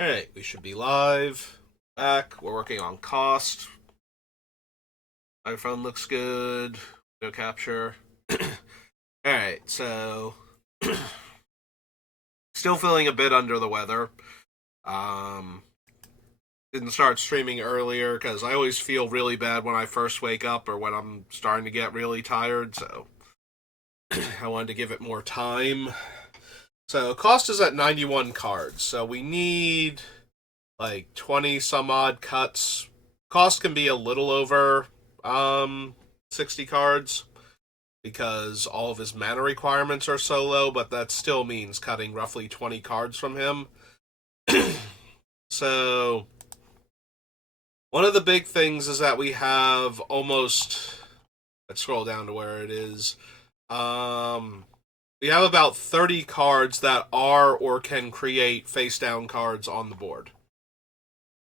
Alright, we should be live. Back. We're working on cost. Microphone looks good. Video capture. Alright, so still feeling a bit under the weather. Um didn't start streaming earlier because I always feel really bad when I first wake up or when I'm starting to get really tired, so I wanted to give it more time. So cost is at 91 cards, so we need like 20 some odd cuts. Cost can be a little over 60 cards because all of his mana requirements are so low, but that still means cutting roughly 20 cards from him. So one of the big things is that we have almost, let's scroll down to where it is. We have about 30 cards that are or can create face down cards on the board.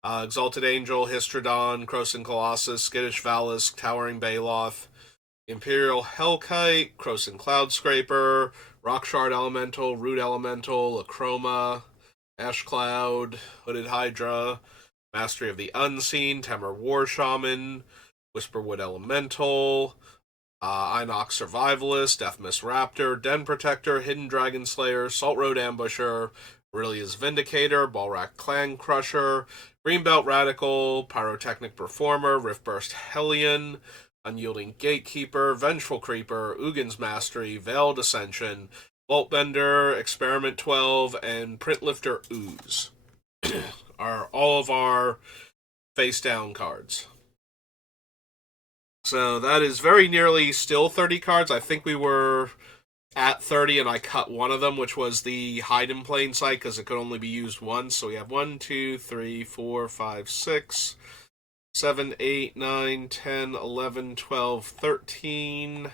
Exalted Angel, Histrodon, Krosan Colossus, Skittish Valisk, Towering Baloth, Imperial Hellkite, Krosan Cloudscraper, Rockshard Elemental, Root Elemental, Acroma, Ash Cloud, Hooded Hydra, Mastery of the Unseen, Temur War Shaman, Whisperwood Elemental, Inox Survivalist, Deathmist Raptor, Den Protector, Hidden Dragon Slayer, Salt Road Ambusher, Aurelia's Vindicator, Balrak Clan Crusher, Greenbelt Radical, Pyrotechnic Performer, Riftburst Hellion, Unyielding Gatekeeper, Vengeful Creeper, Ugin's Mastery, Veiled Ascension, Boltbender, Experiment 12, and Printlifter Ooze are all of our face down cards. So that is very nearly still 30 cards. I think we were at 30 and I cut one of them, which was the hide in plain sight because it could only be used once. So we have 1, 2, 3, 4, 5, 6, 7, 8, 9, 10, 11, 12, 13,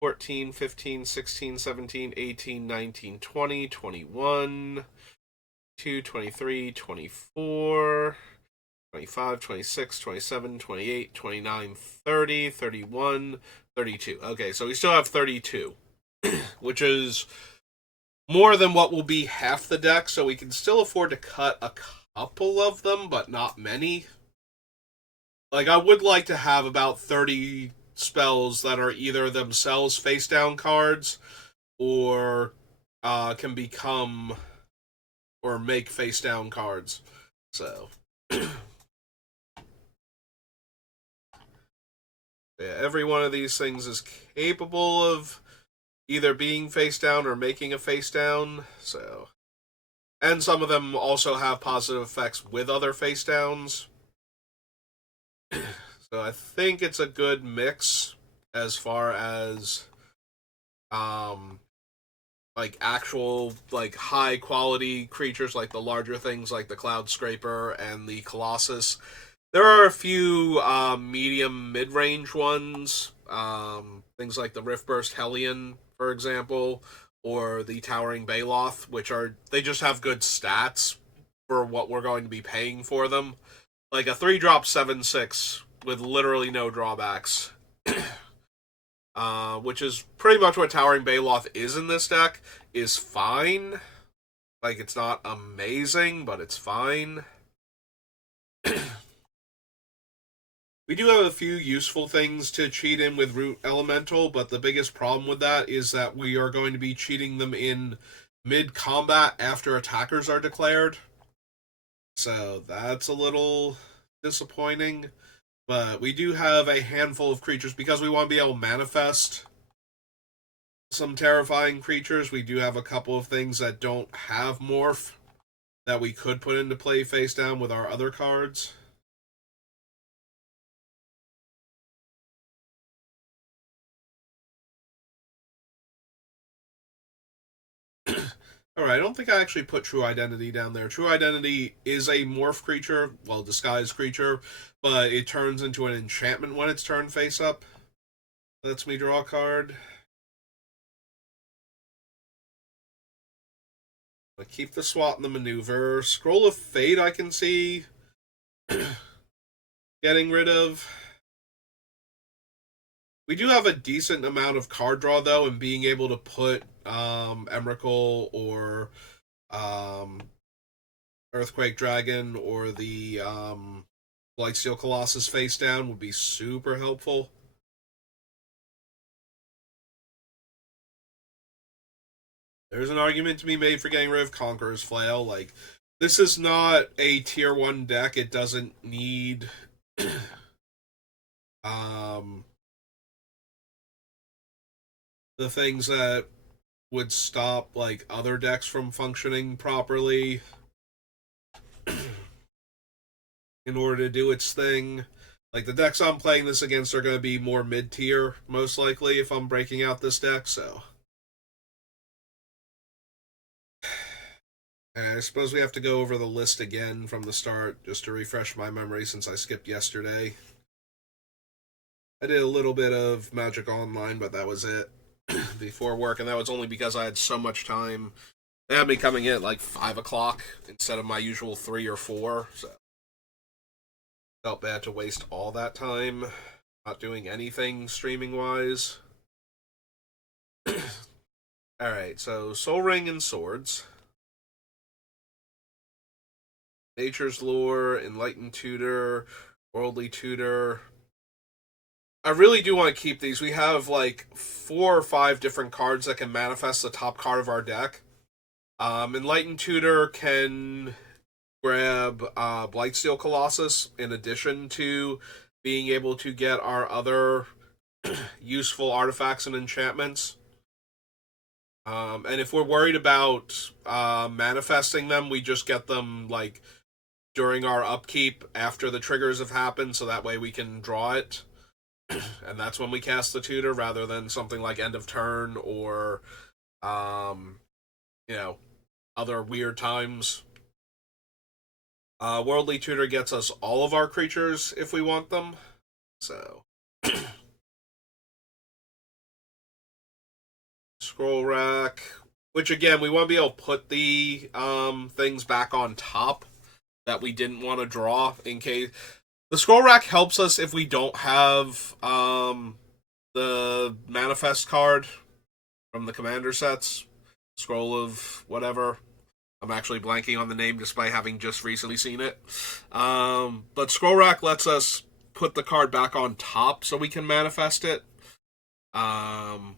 14, 15, 16, 17, 18, 19, 20, 21, 2, 23, 24, 25, 26, 27, 28, 29, 30, 31, 32. Okay, so we still have 32, which is more than what will be half the deck, so we can still afford to cut a couple of them, but not many. Like, I would like to have about 30 spells that are either themselves face down cards or can become or make face down cards. So, yeah, every one of these things is capable of either being face down or making a face down. So, and some of them also have positive effects with other face downs. So I think it's a good mix as far as um like actual like high quality creatures like the larger things like the Cloud Scraper and the Colossus. There are a few medium mid range ones, things like the Riftburst Hellion, for example, or the Towering Baloth, which are they just have good stats for what we're going to be paying for them. Like a 3-drop 7/6 with literally no drawbacks. Which is pretty much what Towering Baloth is in this deck, is fine. Like, it's not amazing, but it's fine. We do have a few useful things to cheat in with Root Elemental, but the biggest problem with that is that we are going to be cheating them in mid-combat after attackers are declared. So that's a little disappointing. But we do have a handful of creatures because we want to be able to manifest some terrifying creatures. We do have a couple of things that don't have morph that we could put into play face down with our other cards. Alright, I don't think I actually put True Identity down there. True Identity is a morph creature, well, disguised creature, but it turns into an enchantment when it's turned face up. Lets me draw a card. I keep the swat in the maneuver. Scroll of Fate I can see getting rid of. We do have a decent amount of card draw though, and being able to put Emrakul or Earthquake Dragon or the Blightsteel Colossus face down would be super helpful. There's an argument to be made for getting rid of Conqueror's Flail. Like, this is not a tier 1 deck. It doesn't need um, the things that would stop like other decks from functioning properly in order to do its thing. Like, the decks I'm playing this against are going to be more mid tier, most likely, if I'm breaking out this deck, so. I suppose we have to go over the list again from the start, just to refresh my memory since I skipped yesterday. I did a little bit of Magic Online, but that was it before work, and that was only because I had so much time. They had me coming in at like 5 o'clock instead of my usual 3 or 4, so felt bad to waste all that time not doing anything streaming wise. Alright, so Soul Ring and Swords. Nature's Lore, Enlightened Tutor, Worldly Tutor. I really do want to keep these. We have like 4 or 5 different cards that can manifest the top card of our deck. Enlightened Tutor can grab Blightsteel Colossus in addition to being able to get our other useful artifacts and enchantments. And if we're worried about manifesting them, we just get them like during our upkeep after the triggers have happened, so that way we can draw it. And that's when we cast the tutor, rather than something like end of turn or, you know, other weird times. Worldly Tutor gets us all of our creatures if we want them. So. Scroll Rack. Which, again, we want to be able to put the things back on top that we didn't want to draw in case. The Scroll Rack helps us if we don't have the Manifest card from the Commander sets. Scroll of whatever. I'm actually blanking on the name despite having just recently seen it. But Scroll Rack lets us put the card back on top so we can manifest it. So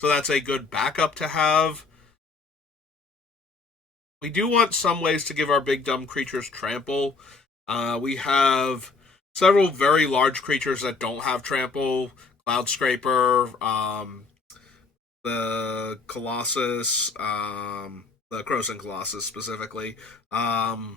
that's a good backup to have. We do want some ways to give our big dumb creatures trample. We have several very large creatures that don't have trample. Cloud Scraper, the Colossus, the Krosan Colossus specifically, the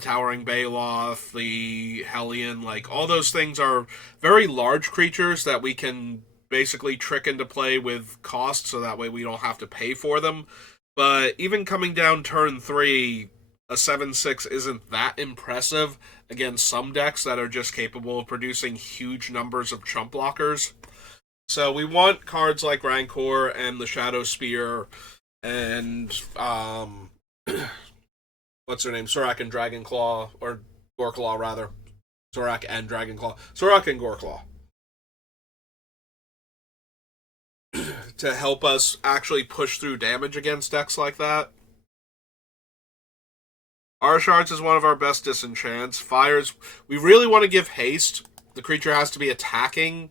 Towering Baloth, the Hellion, like all those things are very large creatures that we can basically trick into play with cost, so that way we don't have to pay for them. But even coming down turn 3, a 7/6 isn't that impressive against some decks that are just capable of producing huge numbers of chump blockers. So we want cards like Rancor and the Shadow Spear and what's her name? Sorak and Dragonclaw, or Goreclaw rather. Sorak and Dragonclaw. Sorak and Goreclaw. To help us actually push through damage against decks like that. Arshards is one of our best disenchants. Fires, we really want to give haste. The creature has to be attacking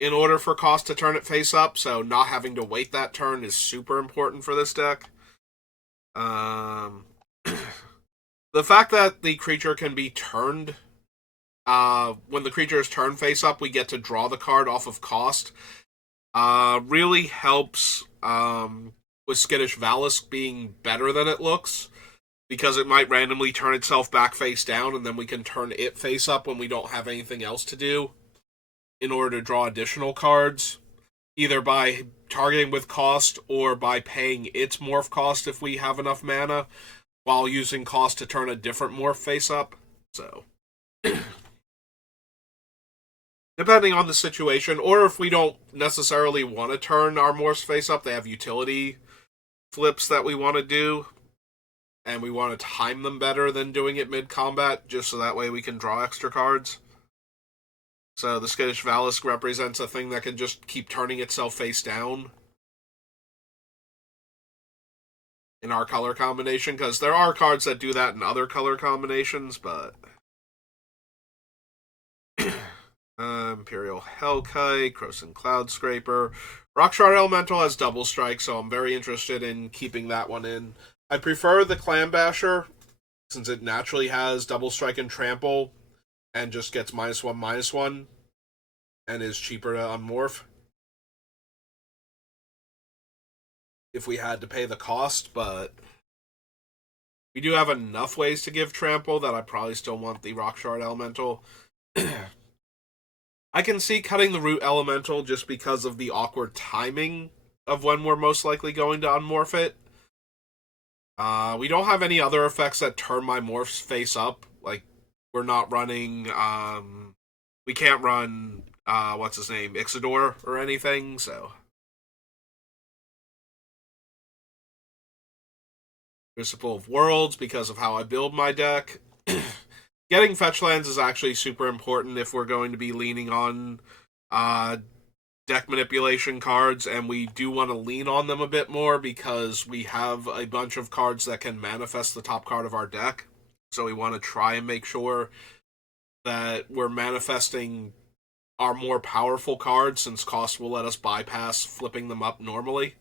in order for cost to turn it face up, so not having to wait that turn is super important for this deck. The fact that the creature can be turned, when the creature is turned face up, we get to draw the card off of cost, really helps with Skittish Valisk being better than it looks, because it might randomly turn itself back face down, and then we can turn it face up when we don't have anything else to do in order to draw additional cards, either by targeting with cost or by paying its morph cost if we have enough mana, while using cost to turn a different morph face up. So, depending on the situation, or if we don't necessarily want to turn our morphs face up, they have utility flips that we want to do, and we want to time them better than doing it mid-combat, just so that way we can draw extra cards. So the Skittish Valisk represents a thing that can just keep turning itself face down in our color combination, because there are cards that do that in other color combinations, but Imperial Hellkite, Croson Cloud Scraper. Rockshard Elemental has double strike, so I'm very interested in keeping that one in. I prefer the Clam Basher, since it naturally has double strike and trample, and just gets -1/-1, and is cheaper to unmorph if we had to pay the cost, but we do have enough ways to give trample that I probably still want the Rockshard Elemental. I can see cutting the Root Elemental just because of the awkward timing of when we're most likely going to unmorph it. We don't have any other effects that turn my morphs face up. Like, we're not running, we can't run, what's his name, Ixidor or anything, so. Crucible of Worlds because of how I build my deck. Getting fetch lands is actually super important if we're going to be leaning on deck manipulation cards, and we do want to lean on them a bit more because we have a bunch of cards that can manifest the top card of our deck. So we want to try and make sure that we're manifesting our more powerful cards, since cost will let us bypass flipping them up normally.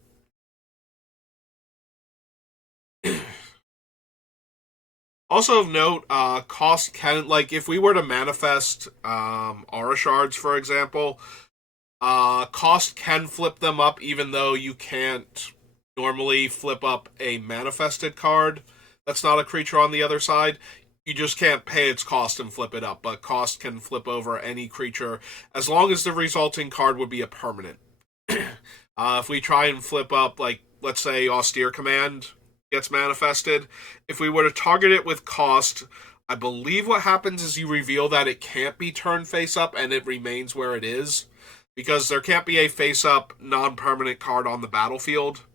Also of note, cost can, like, if we were to manifest Aura Shards, for example, cost can flip them up, even though you can't normally flip up a manifested card that's not a creature on the other side. You just can't pay its cost and flip it up, but cost can flip over any creature as long as the resulting card would be a permanent. If we try and flip up, like, let's say Austere Command gets manifested, if we were to target it with cost, I believe what happens is you reveal that it can't be turned face up and it remains where it is, because there can't be a face up non-permanent card on the battlefield,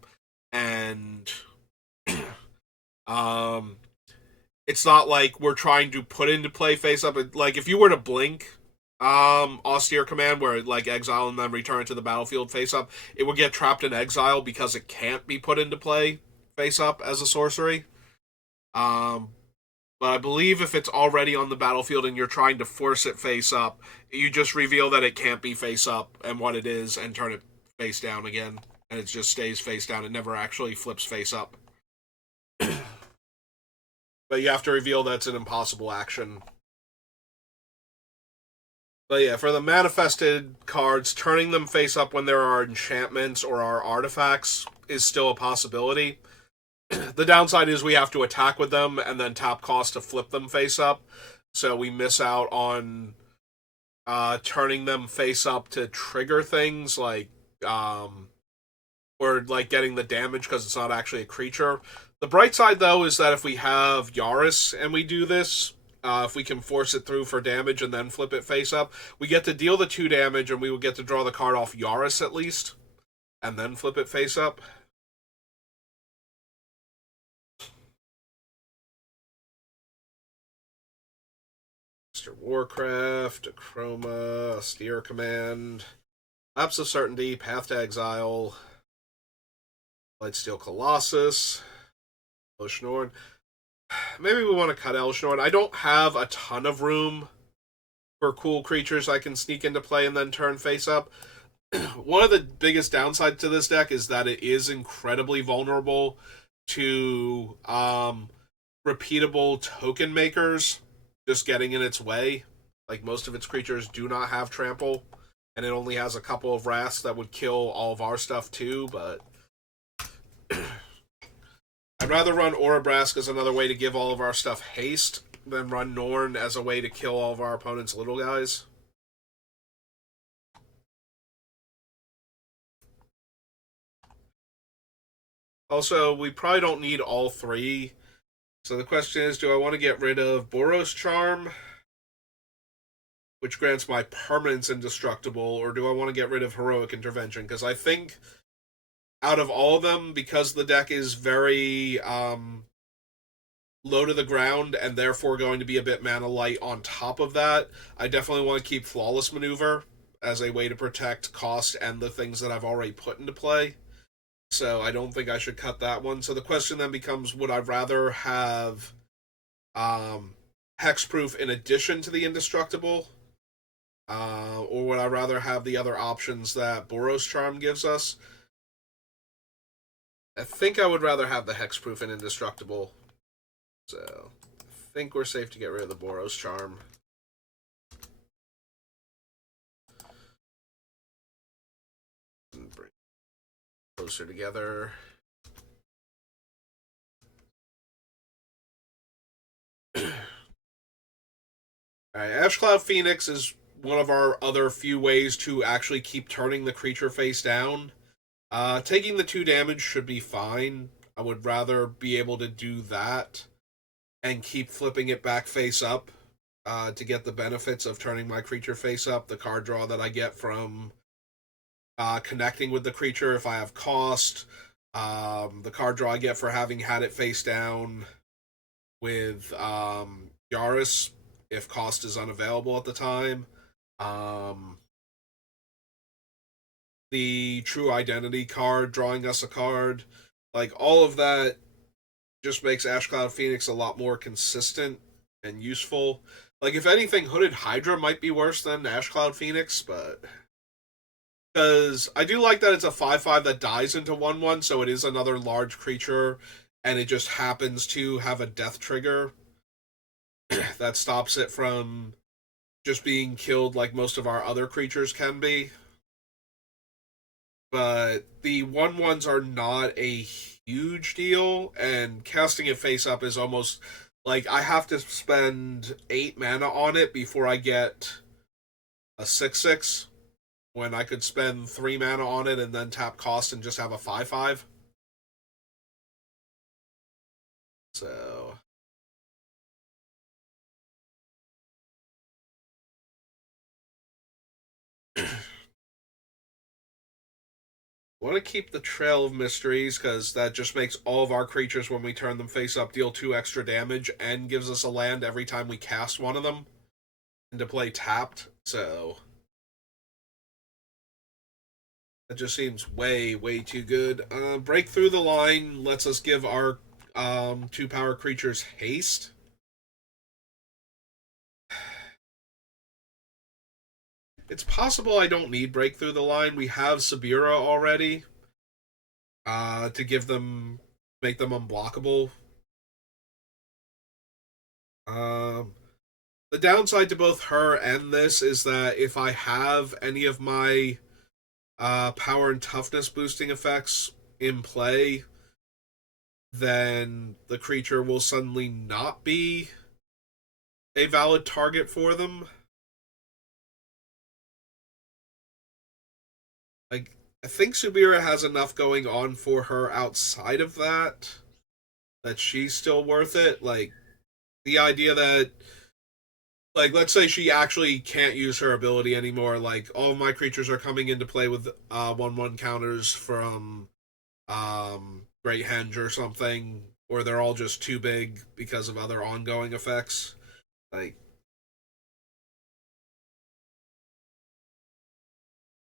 and it's not like we're trying to put into play face up. Like, if you were to blink Austere Command, where it, like, exile and then return it to the battlefield face up, it would get trapped in exile because it can't be put into play face up as a sorcery. But I believe if it's already on the battlefield and you're trying to force it face up, you just reveal that it can't be face up and what it is, and turn it face down again, and it just stays face down. It never actually flips face up. But you have to reveal that's an impossible action. But yeah, for the manifested cards, turning them face up when there are enchantments or are artifacts is still a possibility. The downside is we have to attack with them and then tap cost to flip them face up, so we miss out on turning them face up to trigger things like or like getting the damage because it's not actually a creature. The bright side, though, is that if we have Yaris and we do this, if we can force it through for damage and then flip it face up, we get to deal the 2 damage, and we will get to draw the card off Yaris at least, and then flip it face up. Mr. Warcraft, Achroma, Austere Command, Lapse of Certainty, Path to Exile, Lightsteel Colossus, Elshnorn. Maybe we want to cut Elshnorn. I don't have a ton of room for cool creatures I can sneak into play and then turn face up. One of the biggest downsides to this deck is that it is incredibly vulnerable to repeatable token makers just getting in its way. Like, most of its creatures do not have trample, and it only has a couple of wraths that would kill all of our stuff too, but I'd rather run Orabrask as another way to give all of our stuff haste than run Norn as a way to kill all of our opponent's little guys. Also, we probably don't need all 3. So the question is, do I want to get rid of Boros Charm, which grants my permanence indestructible, or do I want to get rid of Heroic Intervention? Because I think out of all of them, because the deck is very low to the ground and therefore going to be a bit mana light on top of that, I definitely want to keep Flawless Maneuver as a way to protect cost and the things that I've already put into play. so I don't think I should cut that one. So the question then becomes: would I rather have um, hexproof in addition to the indestructible, or would I rather have the other options that Boros Charm gives us? I think I would rather have the hexproof and indestructible. So I think we're safe to get rid of the Boros Charm. And bring it closer together. Alright, Ash Cloud Phoenix is one of our other few ways to actually keep turning the creature face down. Taking the 2 damage should be fine. I would rather be able to do that and keep flipping it back face up to get the benefits of turning my creature face up. The card draw that I get from connecting with the creature if I have Kaust. The card draw I get for having had it face down with Yaris if Kaust is unavailable at the time. The True Identity card, drawing us a card. Like, all of that just makes Ash Cloud Phoenix a lot more consistent and useful. Like, if anything, Hooded Hydra might be worse than Ash Cloud Phoenix, but because I do like that it's a 5/5 that dies into 1/1, so it is another large creature, and it just happens to have a death trigger that stops it from just being killed like most of our other creatures can be. But the 1/1s are not a huge deal, and casting it face up is almost like I have to spend 8 mana on it before I get a 6/6, when I could spend 3 mana on it and then tap Kaust and just have a 5/5. So want to keep the Trail of Mysteries because that just makes all of our creatures, when we turn them face up, deal 2 extra damage and gives us a land every time we cast one of them into play tapped. So that just seems way, way too good. Break Through the Line lets us give our 2 power creatures haste. It's possible I don't need Break Through the Line. We have Sabira already to make them unblockable. Um, the downside to both her and this is that if I have any of my power and toughness boosting effects in play, then the creature will suddenly not be a valid target for them. Like, I think Subira has enough going on for her outside of that she's still worth it. Like, the idea that, like, let's say she actually can't use her ability anymore. Like, all of my creatures are coming into play with 1/1 counters from Great Henge or something, or they're all just too big because of other ongoing effects. Like,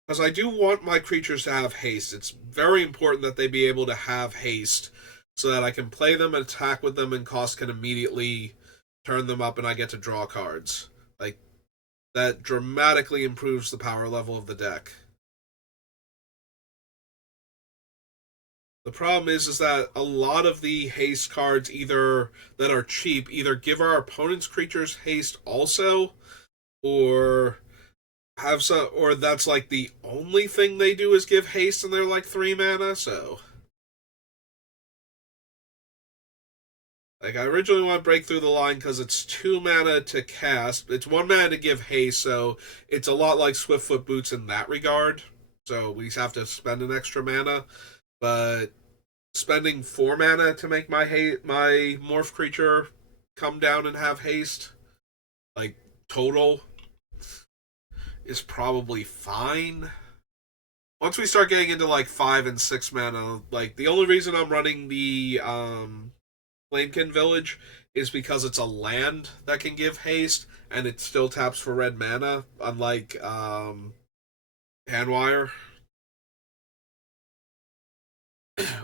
because I do want my creatures to have haste. It's very important that they be able to have haste so that I can play them and attack with them, and Cost can immediately turn them up and I get to draw cards. Like, that dramatically improves the power level of the deck. The problem is that a lot of the haste cards either that are cheap either give our opponent's creatures haste also, or have some, or that's like the only thing they do is give haste and they're like 3 mana. So like, I originally want to Break Through the Line because it's 2 mana to cast. It's 1 mana to give haste, so it's a lot like Swiftfoot Boots in that regard. So we have to spend an extra mana, but spending 4 mana to make my morph creature come down and have haste, like, total, is probably fine. Once we start getting into like 5 and 6 mana, like, the only reason I'm running the Flamekin Village is because it's a land that can give haste and it still taps for red mana, unlike Handwire.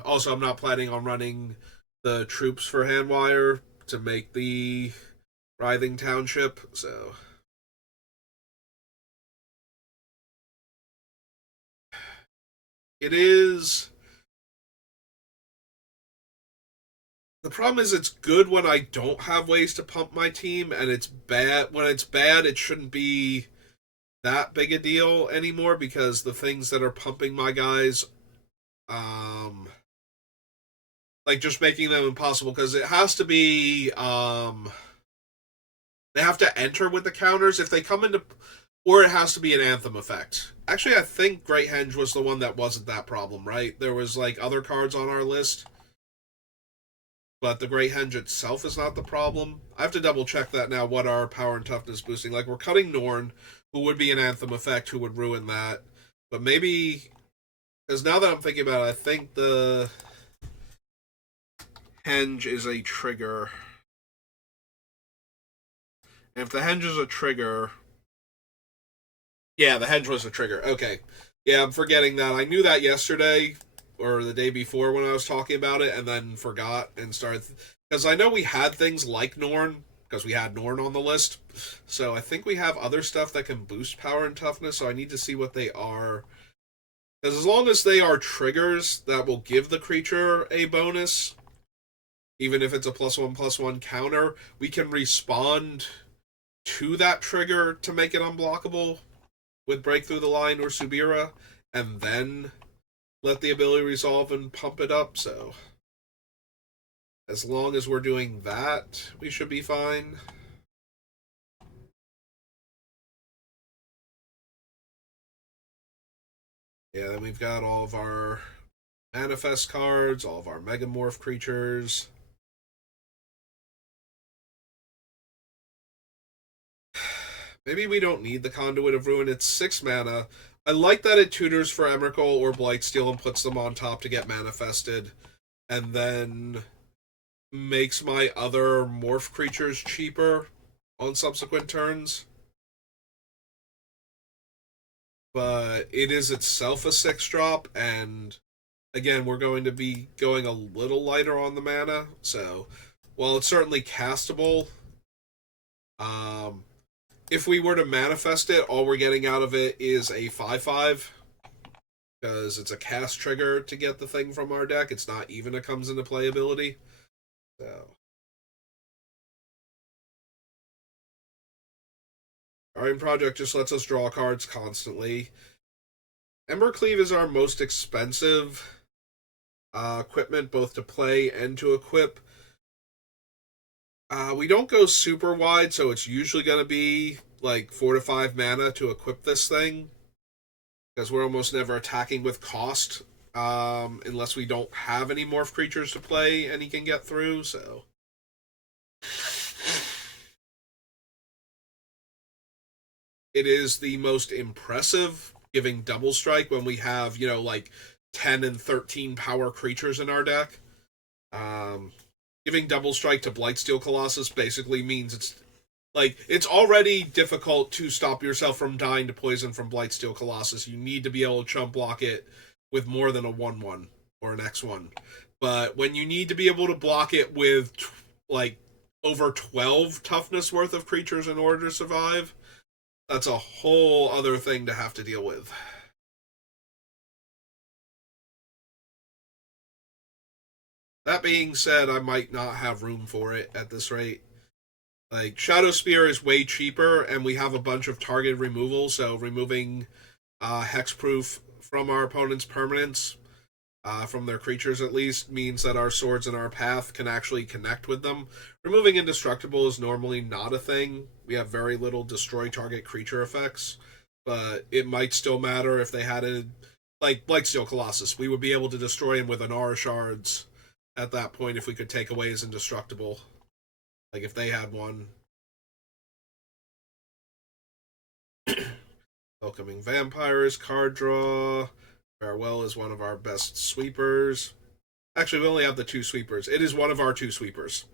Also, I'm not planning on running the troops for Handwire to make the Writhing Township, so it is. The problem is it's good when I don't have ways to pump my team, and it's bad when it's bad. It shouldn't be that big a deal anymore because the things that are pumping my guys, um, like just making them impossible because it has to be, they have to enter with the counters if they come into, or it has to be an anthem effect. Actually, I think Great Henge was the one that wasn't that problem, right? There was like other cards on our list, but the Great Henge itself is not the problem. I have to double check that now. What our power and toughness boosting? Like we're cutting Norn, who would be an anthem effect, who would ruin that. But maybe because now that I'm thinking about it, I think the Henge is a trigger. And if the Henge is a trigger, yeah, the Henge was a trigger. Okay, yeah, I'm forgetting that. I knew that yesterday or the day before when I was talking about it, and then forgot and started because I know we had things like Norn because we had Norn on the list. So I think we have other stuff that can boost power and toughness. So I need to see what they are. Because as long as they are triggers that will give the creature a bonus, even if it's a +1/+1 counter, we can respond to that trigger to make it unblockable with Break Through the Line or Subira, and then let the ability resolve and pump it up. So as long as we're doing that, we should be fine. Yeah, then we've got all of our manifest cards, all of our megamorph creatures. Maybe we don't need the Conduit of Ruin. It's 6 mana. I like that it tutors for Emrakul or Blightsteel and puts them on top to get manifested, and then makes my other morph creatures cheaper on subsequent turns. But it is itself a 6-drop, and again, we're going to be going a little lighter on the mana. So while it's certainly castable, um, if we were to manifest it, all we're getting out of it is a 5/5 because it's a cast trigger to get the thing from our deck. It's not even a comes into play ability. So Guardian Project just lets us draw cards constantly. Embercleave is our most expensive equipment, both to play and to equip. We don't go super wide, so it's usually going to be like 4 to 5 mana to equip this thing, because we're almost never attacking with cost, unless we don't have any morph creatures to play and he can get through. So it is the most impressive giving double strike when we have, like 10 and 13 power creatures in our deck. Giving double strike to Blightsteel Colossus basically means it's already difficult to stop yourself from dying to poison from Blightsteel Colossus. You need to be able to chump block it with more than a 1/1 or an X1. But when you need to be able to block it with like over 12 toughness worth of creatures in order to survive, that's a whole other thing to have to deal with. That being said, I might not have room for it at this rate. Like, Shadow Spear is way cheaper, and we have a bunch of target removal, so removing hexproof from our opponent's permanents, from their creatures at least, means that our swords in our path can actually connect with them. Removing Indestructible is normally not a thing. We have very little destroy target creature effects, but it might still matter if they had a, like Blightsteel Colossus. We would be able to destroy him with an Aura Shards at that point if we could take away his Indestructible. Like if they had one. Welcoming Vampires, card draw. Farewell is one of our best sweepers. Actually, we only have the 2 sweepers. It is one of our 2 sweepers.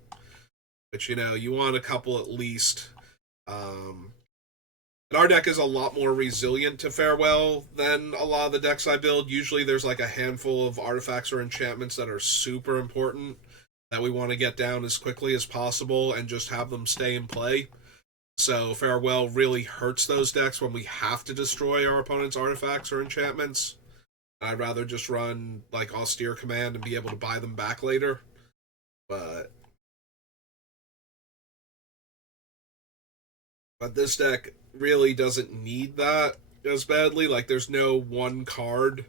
But, you want a couple at least. And our deck is a lot more resilient to Farewell than a lot of the decks I build. Usually there's like a handful of artifacts or enchantments that are super important that we want to get down as quickly as possible and just have them stay in play. So Farewell really hurts those decks when we have to destroy our opponent's artifacts or enchantments. I'd rather just run like Austere Command and be able to buy them back later. But this deck really doesn't need that as badly. Like there's no one card.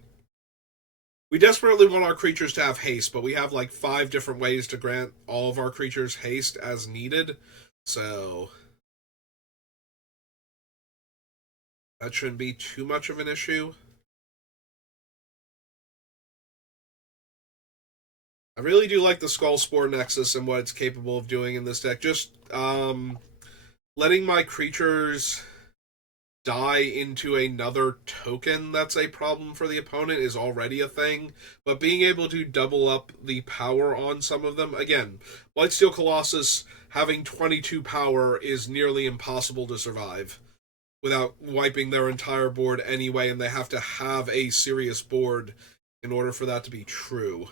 We desperately want our creatures to have haste, but we have like 5 different ways to grant all of our creatures haste as needed. So that shouldn't be too much of an issue. I really do like the Skull Spore Nexus and what it's capable of doing in this deck. Just letting my creatures die into another token that's a problem for the opponent is already a thing, but being able to double up the power on some of them, again, Blightsteel Colossus having 22 power is nearly impossible to survive without wiping their entire board anyway, and they have to have a serious board in order for that to be true.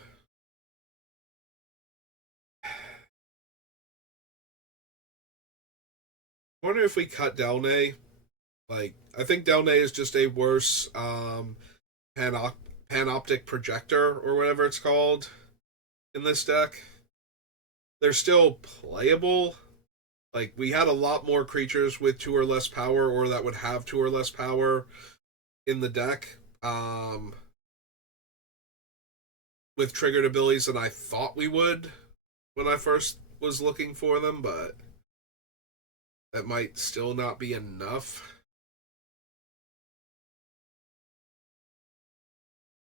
I wonder if we cut Delnay. Like, I think Delnay is just a worse panoptic projector or whatever it's called in this deck. They're still playable. Like, we had a lot more creatures with 2 or less power, or that would have 2 or less power in the deck, with triggered abilities than I thought we would when I first was looking for them, but that might still not be enough.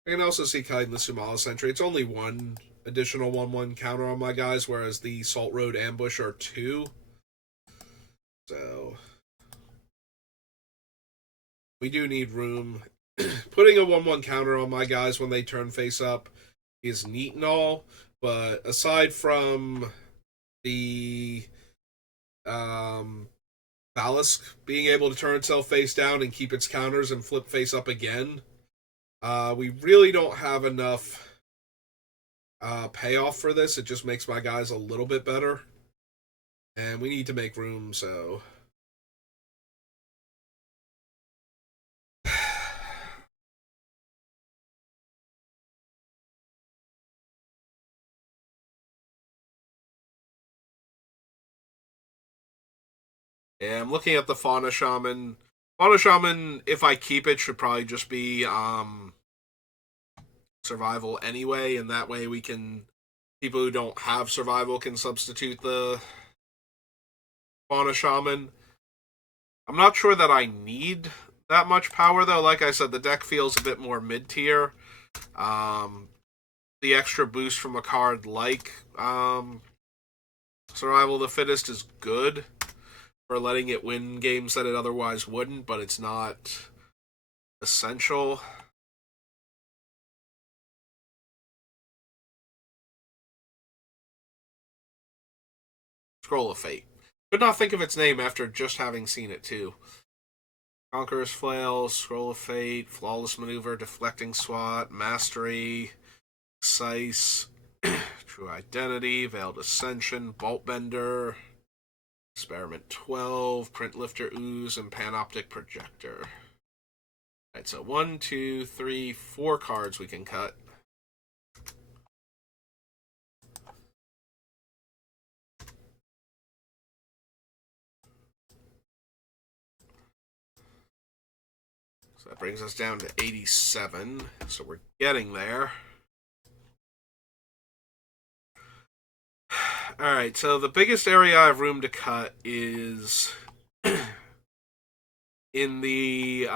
I can also see Kaiden the Sumala Sentry. It's only 1 additional 1/1 counter on my guys, whereas the Salt Road Ambush are 2. So we do need room. Putting a 1/1 counter on my guys when they turn face up is neat and all, but aside from the Balisk being able to turn itself face down and keep its counters and flip face up again, we really don't have enough payoff for this. It just makes my guys a little bit better, and we need to make room, so yeah, I'm looking at the Fauna Shaman. Fauna Shaman, if I keep it, should probably just be survival anyway, and that way we can, people who don't have survival can substitute the Fauna Shaman. I'm not sure that I need that much power though. Like I said, the deck feels a bit more mid tier. The extra boost from a card like Survival of the Fittest is good for letting it win games that it otherwise wouldn't, but it's not essential. Scroll of Fate. Could not think of its name after just having seen it too. Conqueror's Flail, Scroll of Fate, Flawless Maneuver, Deflecting Swat, Mastery, Sice, True Identity, Veiled Ascension, Bolt Bender, Experiment 12, Print Lifter Ooze, and Panoptic Projector. Alright, so 1, 2, 3, 4 cards we can cut. So that brings us down to 87. So we're getting there. Alright, so the biggest area I have room to cut is in the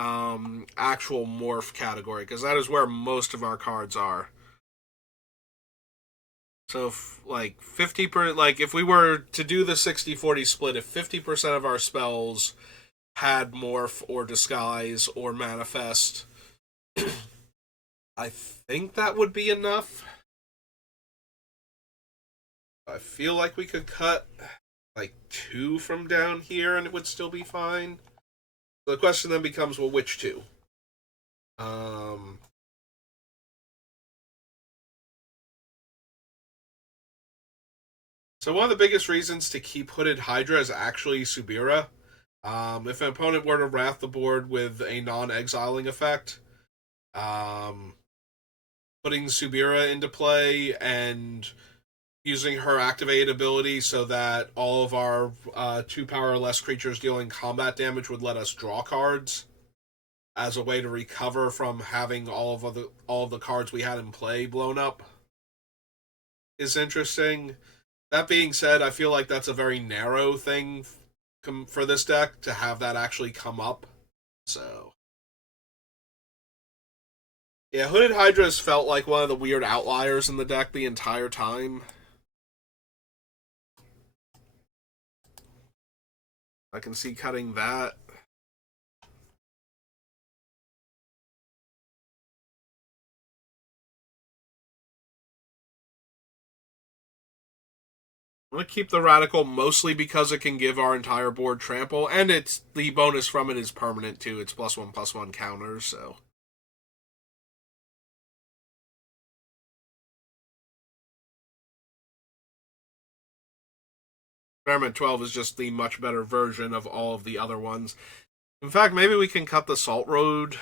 actual morph category, because that is where most of our cards are. So, like 50%, like if we were to do the 60-40 split, if 50% of our spells had morph or disguise or manifest, I think that would be enough. I feel like we could cut like 2 from down here and it would still be fine. So the question then becomes, well, which two? Um, so one of the biggest reasons to keep Hooded Hydra is actually Subira. If an opponent were to wrath the board with a non-exiling effect, um, putting Subira into play and using her activated ability so that all of our 2 power or less creatures dealing combat damage would let us draw cards as a way to recover from having all of the cards we had in play blown up is interesting. That being said, I feel like that's a very narrow thing for this deck to have that actually come up. So yeah, Hooded Hydra has felt like one of the weird outliers in the deck the entire time. I can see cutting that. I'm going to keep the Radical mostly because it can give our entire board trample, and it's the bonus from it is permanent too. It's +1/+1 counters, so. Experiment 12 is just the much better version of all of the other ones. In fact, maybe we can cut the Salt Road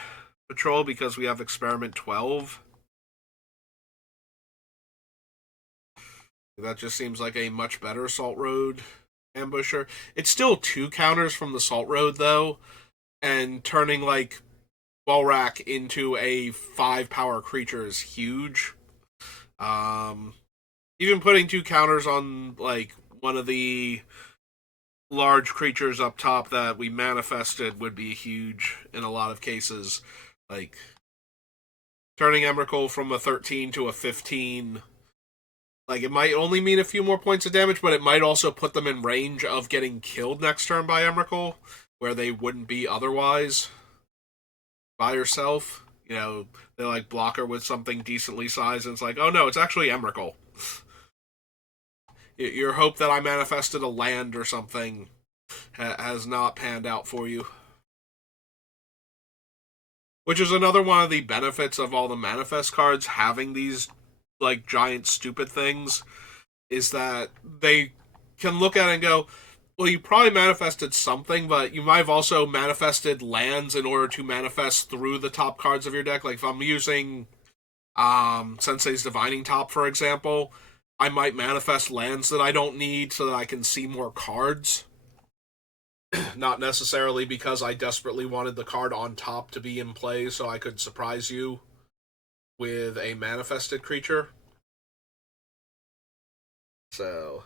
Patrol because we have Experiment 12. That just seems like a much better Salt Road ambusher. It's still 2 counters from the Salt Road, though, and turning, like, Bulrak into a 5-power creature is huge. Even putting 2 counters on, like, one of the large creatures up top that we manifested would be huge in a lot of cases. Like, turning Emrakul from a 13 to a 15, like, it might only mean a few more points of damage, but it might also put them in range of getting killed next turn by Emrakul, where they wouldn't be otherwise by yourself. You know, they like block her with something decently sized, and it's like, oh no, it's actually Emrakul. Your hope that I manifested a land or something has not panned out for you. Which is another one of the benefits of all the manifest cards having these like giant stupid things is that they can look at it and go, well, you probably manifested something, but you might have also manifested lands in order to manifest through the top cards of your deck. Like if I'm using Sensei's Divining Top, for example, I might manifest lands that I don't need so that I can see more cards. Not necessarily because I desperately wanted the card on top to be in play so I could surprise you with a manifested creature. So,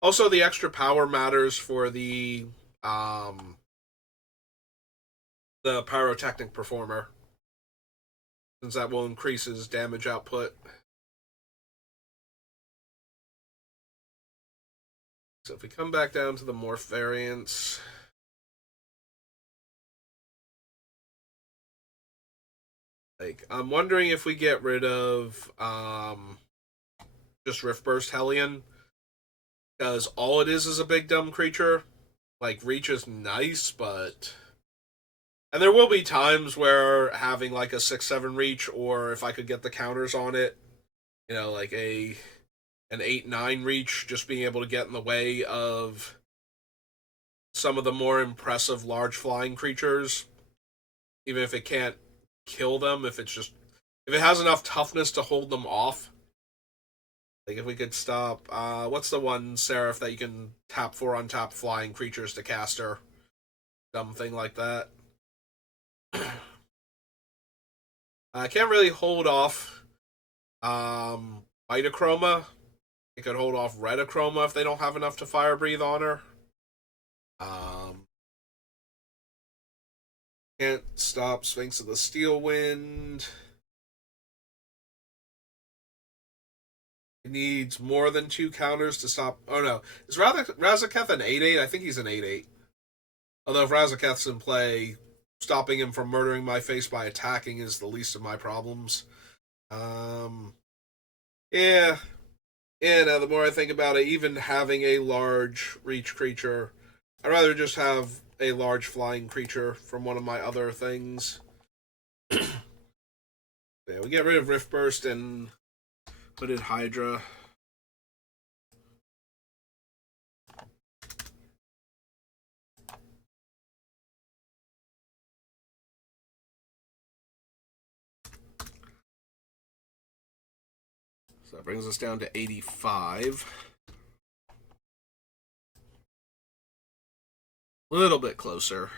also the extra power matters for the pyrotechnic performer, since that will increase his damage output. So if we come back down to the morph variants, like I'm wondering if we get rid of just Riftburst Hellion, because all it is a big dumb creature. Like Reach is nice, but and there will be times where having like a 6/7 Reach, or if I could get the counters on it, you know, like an 8/9 Reach, just being able to get in the way of some of the more impressive large flying creatures, even if it can't kill them, if it has enough toughness to hold them off. Like if we could stop what's the one Seraph that you can tap 4 on top flying creatures to caster? Dumb thing like that. I can't really hold off Vitachroma. It could hold off Retachroma if they don't have enough to Fire Breathe on her. Um, can't stop Sphinx of the Steel Wind. It needs more than 2 counters to stop. Oh no, is Razaketh an 8/8? I think he's an 8/8. Although if Razaketh's in play, stopping him from murdering my face by attacking is the least of my problems. Um, yeah, yeah. Now the more I think about it, even having a large reach creature, I'd rather just have a large flying creature from one of my other things. Yeah, we get rid of Rift Burst and Hooded Hydra. So that brings us down to 85. A little bit closer.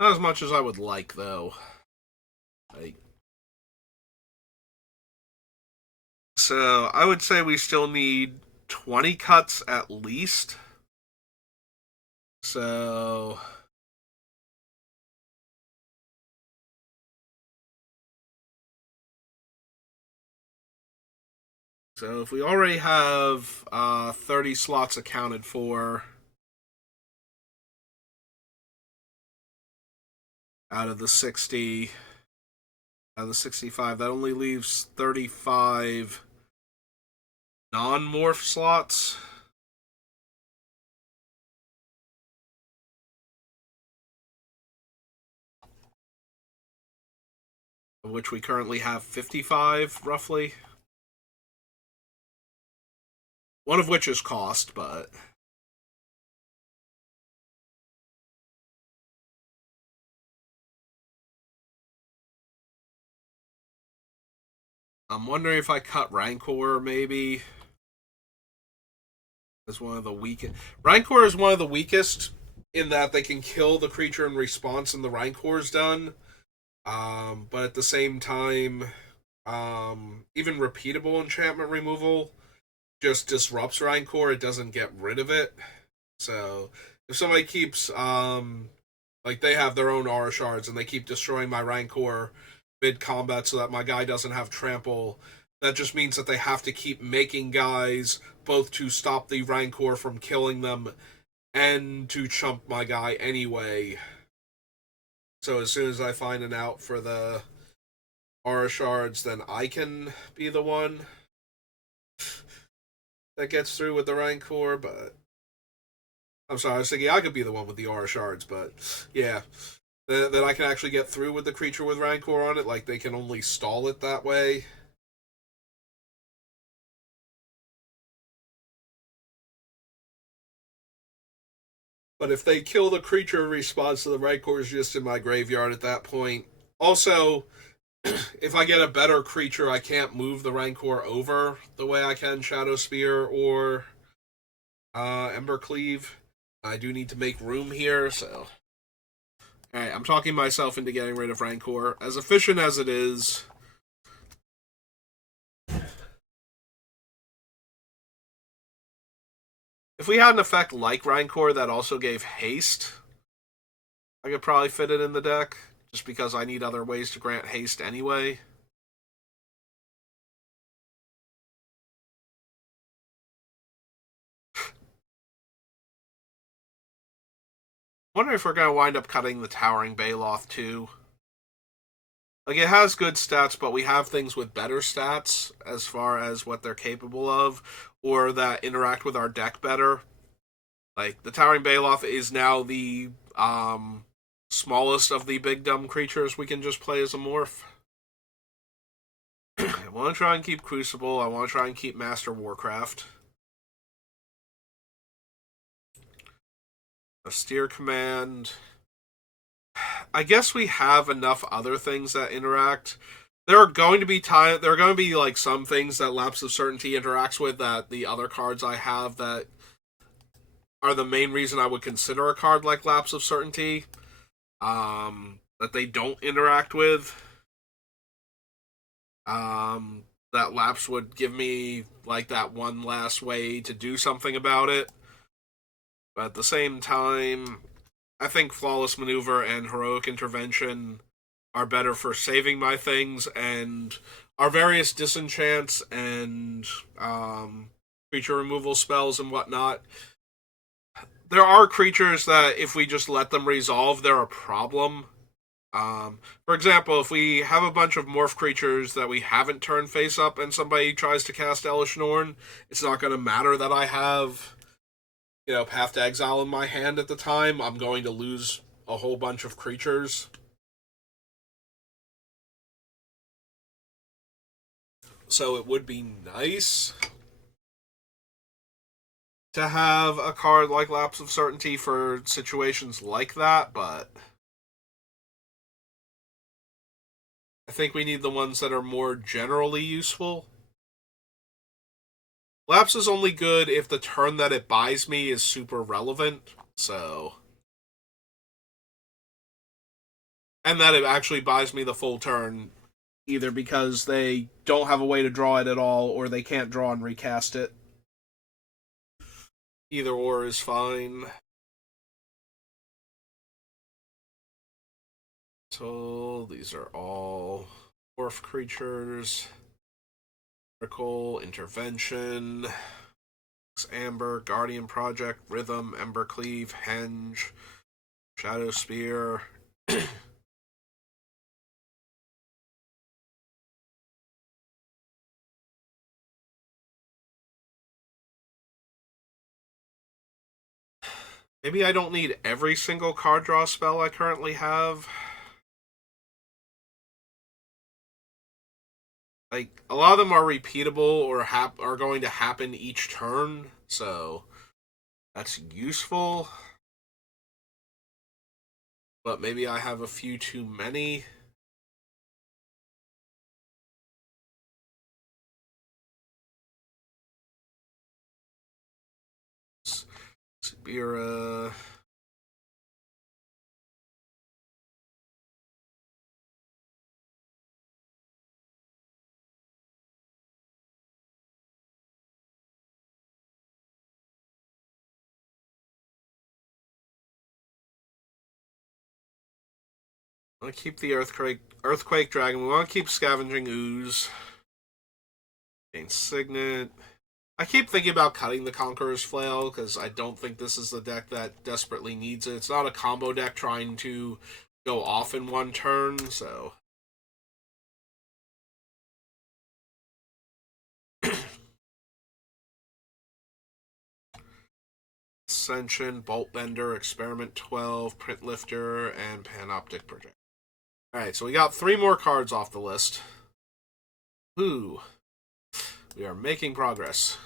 Not as much as I would like, though. So I would say we still need 20 cuts at least. So if we already have 30 slots accounted for out of the 60, out of the 65, that only leaves 35 non-morph slots. Of which we currently have 55, roughly. One of which is cost, but I'm wondering if I cut Rancor, maybe. As one of the weakest. Rancor is one of the weakest in that they can kill the creature in response and the Rancor's done. But at the same time, even repeatable enchantment removal just disrupts Rancor. It doesn't get rid of it. So if somebody keeps, like they have their own aura shards and they keep destroying my Rancor mid combat so that my guy doesn't have trample, that just means that they have to keep making guys both to stop the Rancor from killing them and to chump my guy anyway. So as soon as I find an out for the aura shards, then I can be the one that gets through with the Rancor, but I'm sorry, I was thinking I could be the one with the aura shards, but yeah. That I can actually get through with the creature with Rancor on it, like they can only stall it that way. But if they kill the creature in response to the Rancor's just in my graveyard at that point. Also, if I get a better creature, I can't move the Rancor over the way I can Shadow Spear or Ember Cleave. I do need to make room here, so. Alright, I'm talking myself into getting rid of Rancor. As efficient as it is, if we had an effect like Rancor that also gave haste, I could probably fit it in the deck, just because I need other ways to grant haste anyway. I wonder if we're going to wind up cutting the Towering Baloth too. Like, it has good stats, but we have things with better stats as far as what they're capable of, or that interact with our deck better. Like, the Towering Baloth is now the smallest of the big dumb creatures we can just play as a morph. I want to try and keep Crucible. I want to try and keep Master Warcraft. Austere Command. I guess we have enough other things that interact. There are going to be like some things that Lapse of Certainty interacts with that the other cards I have that are the main reason I would consider a card like Lapse of Certainty that they don't interact with. That Lapse would give me like that one last way to do something about it. But at the same time, I think Flawless Maneuver and Heroic Intervention are better for saving my things, and our various disenchants and creature removal spells and whatnot. There are creatures that if we just let them resolve, they're a problem. For example, if we have a bunch of morph creatures that we haven't turned face up and somebody tries to cast Elish Norn, it's not going to matter that I have Path to Exile in my hand at the time, I'm going to lose a whole bunch of creatures. So it would be nice to have a card like Lapse of Certainty for situations like that, but I think we need the ones that are more generally useful. Lapse is only good if the turn that it buys me is super relevant, so. And that it actually buys me the full turn, either because they don't have a way to draw it at all, or they can't draw and recast it. Either or is fine. So these are all dwarf creatures. Miracle, Intervention, Amber, Guardian Project, Rhythm, Embercleave, Henge, Shadow Spear. Maybe I don't need every single card draw spell I currently have. Like, a lot of them are repeatable or are going to happen each turn, so that's useful. But maybe I have a few too many. Sabira. I want to keep the Earthquake Dragon. We want to keep Scavenging Ooze. Gain Signet. I keep thinking about cutting the Conqueror's Flail because I don't think this is the deck that desperately needs it. It's not a combo deck trying to go off in one turn, so. Ascension, Bolt Bender, Experiment 12, Print Lifter, and Panoptic Project. Alright, so we got 3 more cards off the list. Ooh. We are making progress.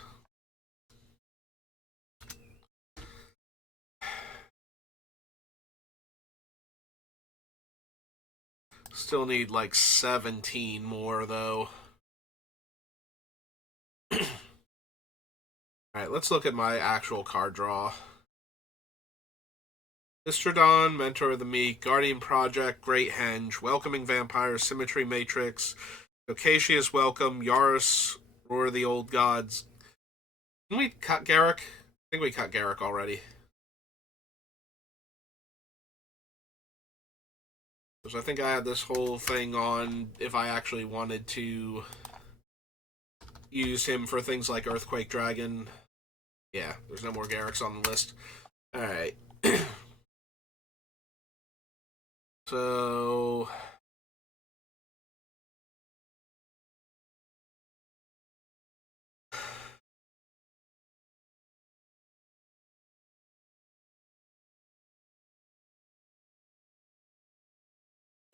Still need like 17 more, though. Alright, let's look at my actual card draw. Istradon, Mentor of the Meek, Guardian Project, Great Henge, Welcoming Vampire, Symmetry Matrix, Ocasia's Welcome, Yaris, Roar of the Old Gods. Didn't we cut Garrick? I think we cut Garrick already. Because I think I had this whole thing on if I actually wanted to use him for things like Earthquake Dragon. Yeah, there's no more Garricks on the list. Alright. So.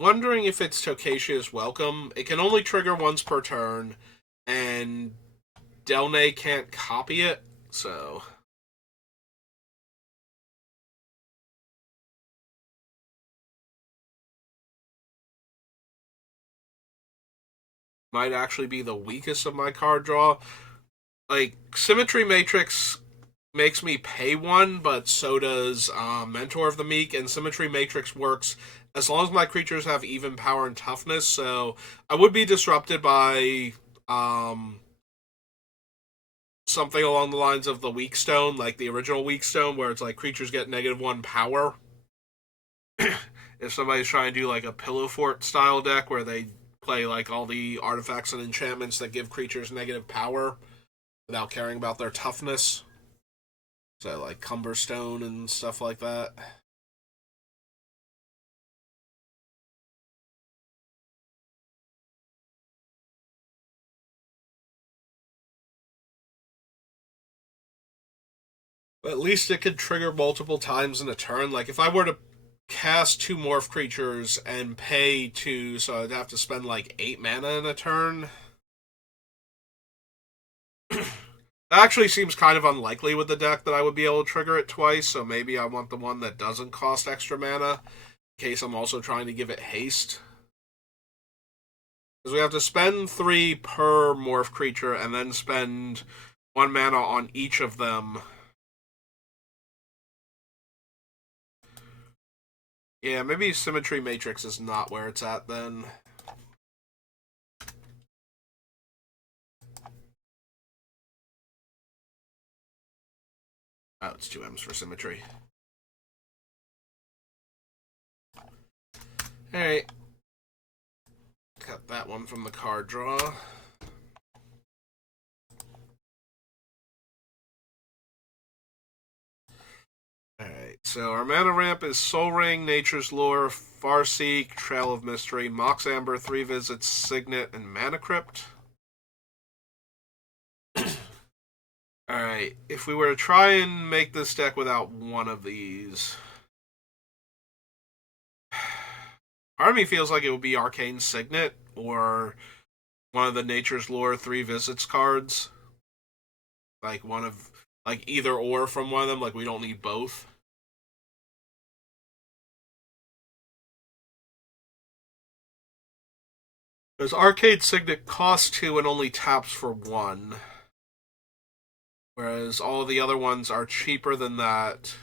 Wondering if it's Tokashia's Welcome. It can only trigger once per turn, and Delne can't copy it, so. Might actually be the weakest of my card draw. Like, Symmetry Matrix makes me pay 1, but so does Mentor of the Meek, and Symmetry Matrix works as long as my creatures have even power and toughness, so I would be disrupted by something along the lines of the Weak Stone, like the original Weak Stone, where it's like creatures get -1 power. If somebody's trying to do like a Pillow Fort style deck where they play like all the artifacts and enchantments that give creatures negative power without caring about their toughness. So like Cumberstone and stuff like that. at least it could trigger multiple times in a turn. Like, if I were to cast 2 morph creatures and pay 2, so I'd have to spend like 8 mana in a turn. That actually seems kind of unlikely with the deck that I would be able to trigger it twice, so maybe I want the one that doesn't cost extra mana, in case I'm also trying to give it haste. Because we have to spend 3 per morph creature, and then spend 1 mana on each of them. Yeah, maybe Symmetry Matrix is not where it's at then. Oh, it's 2 M's for Symmetry. Alright. Cut that one from the card draw. Alright, so our mana ramp is Soul Ring, Nature's Lure, Farseek, Trail of Mystery, Mox Amber, 3 Visits, Signet, and Mana Crypt. Alright, if we were to try and make this deck without one of these, part of me feels like it would be Arcane Signet or one of the Nature's Lure 3 Visits cards. Like one of, like either or from one of them, like we don't need both. Because Arcade Signet costs 2 and only taps for 1. Whereas all the other ones are cheaper than that.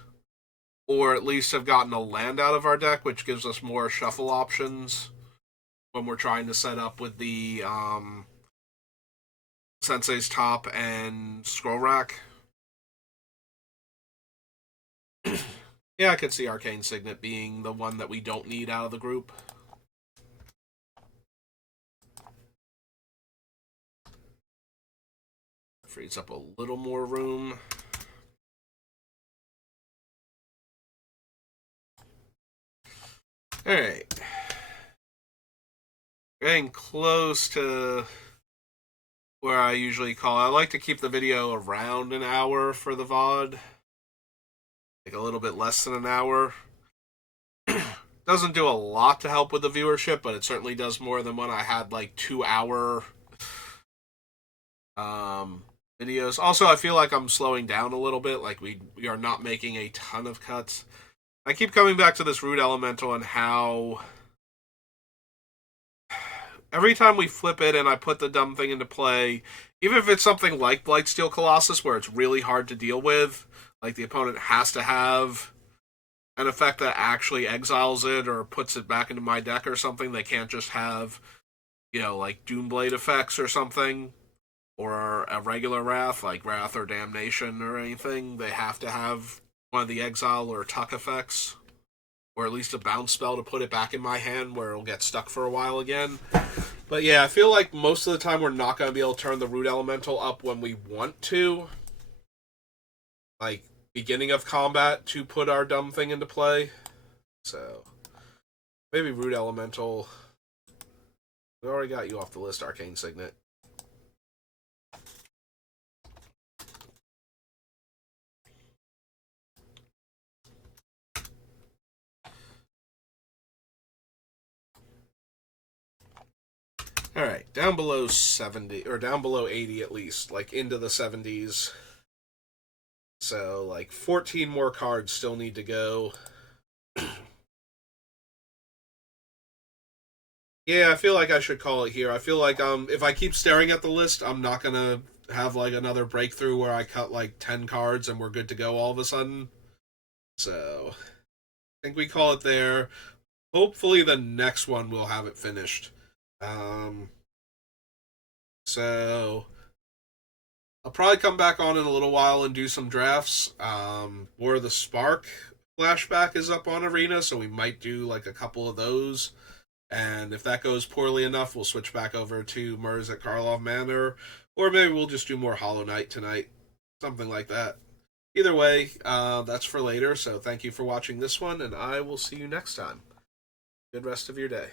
Or at least have gotten a land out of our deck, which gives us more shuffle options when we're trying to set up with the Sensei's Top and Scroll Rack. Yeah, I could see Arcane Signet being the one that we don't need out of the group. Frees up a little more room. Alright. Getting close to where I usually call. I like to keep the video around an hour for the VOD. Like a little bit less than an hour. Doesn't do a lot to help with the viewership, but it certainly does more than when I had like 2-hour videos. Also, I feel like I'm slowing down a little bit. Like we are not making a ton of cuts. I keep coming back to this Root Elemental and how every time we flip it and I put the dumb thing into play, even if it's something like Blightsteel Colossus where it's really hard to deal with, like the opponent has to have an effect that actually exiles it or puts it back into my deck or something. They can't just have, you know, like Doomblade effects or something, or a regular Wrath, like Wrath or Damnation or anything. They have to have one of the exile or tuck effects, or at least a bounce spell to put it back in my hand where it'll get stuck for a while again. But yeah, I feel like most of the time we're not going to be able to turn the Root Elemental up when we want to. Like, beginning of combat to put our dumb thing into play. So, maybe Root Elemental. We already got you off the list, Arcane Signet. Alright, down below 70, or down below 80 at least, like into the 70s. So, like, 14 more cards still need to go. Yeah, I feel like I should call it here. I feel like if I keep staring at the list, I'm not gonna have like another breakthrough where I cut like 10 cards and we're good to go all of a sudden. So, I think we call it there. Hopefully the next one we'll have it finished. So I'll probably come back on in a little while and do some drafts. War of the Spark flashback is up on Arena, so we might do like a couple of those. And if that goes poorly enough, we'll switch back over to Murs at Karlov Manor, or maybe we'll just do more Hollow Knight tonight. Something like that. Either way, that's for later, so thank you for watching this one, and I will see you next time. Good rest of your day.